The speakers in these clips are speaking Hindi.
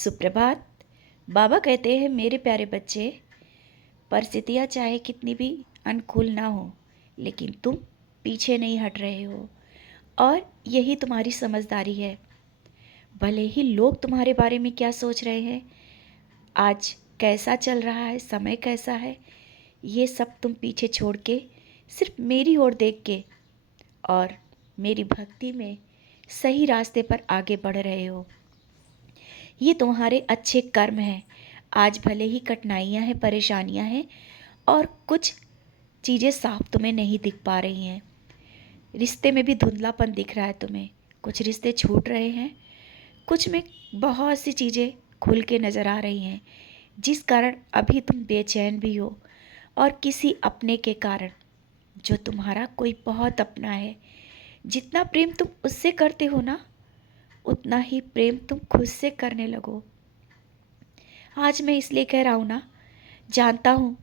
सुप्रभात। बाबा कहते हैं मेरे प्यारे बच्चे, परिस्थितियाँ चाहे कितनी भी अनुकूल ना हो, लेकिन तुम पीछे नहीं हट रहे हो और यही तुम्हारी समझदारी है। भले ही लोग तुम्हारे बारे में क्या सोच रहे हैं, आज कैसा चल रहा है, समय कैसा है, ये सब तुम पीछे छोड़ के सिर्फ मेरी ओर देख के और मेरी भक्ति में सही रास्ते पर आगे बढ़ रहे हो। ये तुम्हारे अच्छे कर्म हैं। आज भले ही कठिनाइयाँ हैं, परेशानियाँ हैं और कुछ चीज़ें साफ तुम्हें नहीं दिख पा रही हैं। रिश्ते में भी धुंधलापन दिख रहा है तुम्हें। कुछ रिश्ते छूट रहे हैं, कुछ में बहुत सी चीज़ें खुल के नज़र आ रही हैं, जिस कारण अभी तुम बेचैन भी हो। और किसी अपने के कारण, जो तुम्हारा कोई बहुत अपना है, जितना प्रेम तुम उससे करते हो ना, उतना ही प्रेम तुम खुद से करने लगो। आज मैं इसलिए कह रहा हूँ ना, जानता हूँ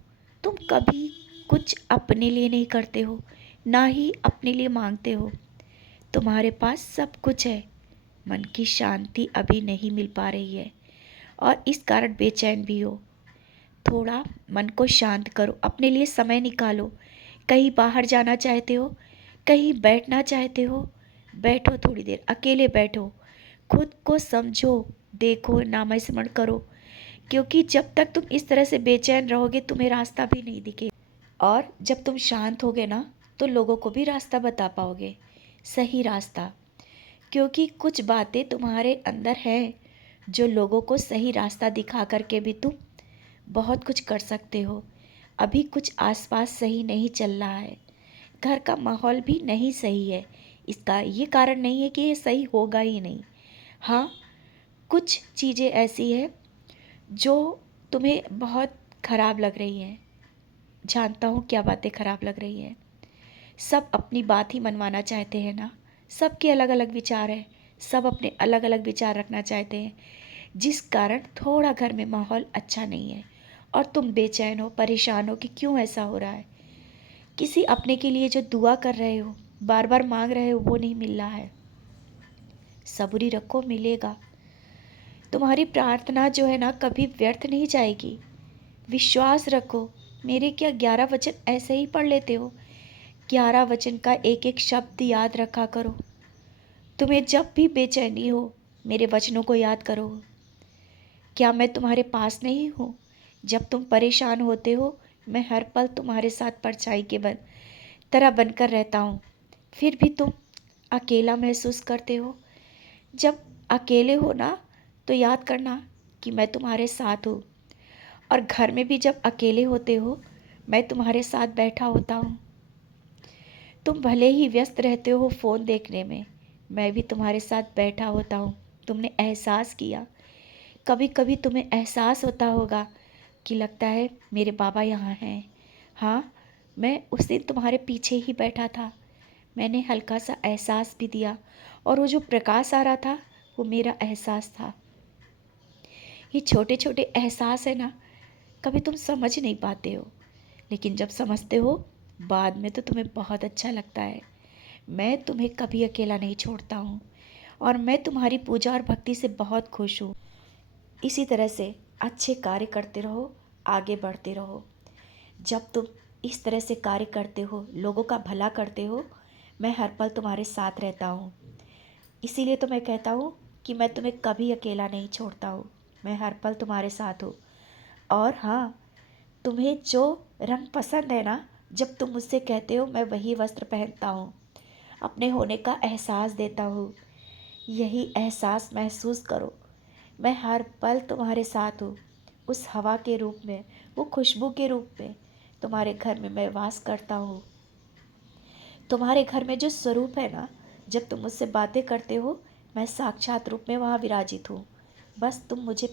तुम कभी कुछ अपने लिए नहीं करते हो, ना ही अपने लिए मांगते हो। तुम्हारे पास सब कुछ है, मन की शांति अभी नहीं मिल पा रही है और इस कारण बेचैन भी हो। थोड़ा मन को शांत करो, अपने लिए समय निकालो। कहीं बाहर जाना चाहते हो, कहीं बैठना चाहते हो, बैठो, थोड़ी देर अकेले बैठो, खुद को समझो, देखो, नामस्मरण करो। क्योंकि जब तक तुम इस तरह से बेचैन रहोगे, तुम्हें रास्ता भी नहीं दिखेगा। और जब तुम शांत होगे ना, तो लोगों को भी रास्ता बता पाओगे, सही रास्ता। क्योंकि कुछ बातें तुम्हारे अंदर हैं जो लोगों को सही रास्ता दिखा करके भी तुम बहुत कुछ कर सकते हो। अभी कुछ आसपास सही नहीं चल रहा है, घर का माहौल भी नहीं सही है। इसका ये कारण नहीं है कि ये सही होगा ही नहीं। हाँ, कुछ चीज़ें ऐसी है जो तुम्हें बहुत ख़राब लग रही हैं। जानता हूँ क्या बातें ख़राब लग रही हैं। सब अपनी बात ही मनवाना चाहते हैं ना, सबके अलग अलग विचार हैं, सब अपने अलग अलग विचार रखना चाहते हैं, जिस कारण थोड़ा घर में माहौल अच्छा नहीं है और तुम बेचैन हो, परेशान हो कि क्यों ऐसा हो रहा है। किसी अपने के लिए जो दुआ कर रहे हो, बार बार मांग रहे हो, वो नहीं मिल रहा है। सबूरी रखो, मिलेगा। तुम्हारी प्रार्थना जो है ना, कभी व्यर्थ नहीं जाएगी। विश्वास रखो। मेरे क्या 11 वचन ऐसे ही पढ़ लेते हो? 11 वचन का एक एक शब्द याद रखा करो। तुम्हें जब भी बेचैनी हो, मेरे वचनों को याद करो। क्या मैं तुम्हारे पास नहीं हूँ? जब तुम परेशान होते हो, मैं हर पल तुम्हारे साथ परछाई के तरह बनकर रहता हूँ। फिर भी तुम अकेला महसूस करते हो। जब अकेले हो ना, तो याद करना कि मैं तुम्हारे साथ हूँ। और घर में भी जब अकेले होते हो, मैं तुम्हारे साथ बैठा होता हूँ। तुम भले ही व्यस्त रहते हो फ़ोन देखने में, मैं भी तुम्हारे साथ बैठा होता हूँ। तुमने एहसास किया, कभी कभी तुम्हें एहसास होता होगा कि लगता है मेरे बाबा यहाँ हैं। हाँ, मैं उस दिन तुम्हारे पीछे ही बैठा था। मैंने हल्का सा एहसास भी दिया और वो जो प्रकाश आ रहा था, वो मेरा एहसास था। ये छोटे छोटे एहसास है ना, कभी तुम समझ नहीं पाते हो, लेकिन जब समझते हो, बाद में तो तुम्हें बहुत अच्छा लगता है। मैं तुम्हें कभी अकेला नहीं छोड़ता हूँ और मैं तुम्हारी पूजा और भक्ति से बहुत खुश हूँ। इसी तरह से अच्छे कार्य करते रहो, आगे बढ़ते रहो। जब तुम इस तरह से कार्य करते हो, लोगों का भला करते हो, मैं हर पल तुम्हारे साथ रहता हूँ। इसीलिए तो मैं कहता हूँ कि मैं तुम्हें कभी अकेला नहीं छोड़ता हूँ, मैं हर पल तुम्हारे साथ हूँ। और हाँ, तुम्हें जो रंग पसंद है ना, जब तुम मुझसे कहते हो, मैं वही वस्त्र पहनता हूँ, अपने होने का एहसास देता हूँ। यही एहसास महसूस करो। मैं हर पल तुम्हारे साथ हूँ, उस हवा के रूप में, वो खुशबू के रूप में तुम्हारे घर में मैं वास करता हूँ। तुम्हारे घर में जो स्वरूप है ना, जब तुम मुझसे बातें करते हो, मैं साक्षात रूप में वहाँ विराजित हूँ। बस तुम मुझे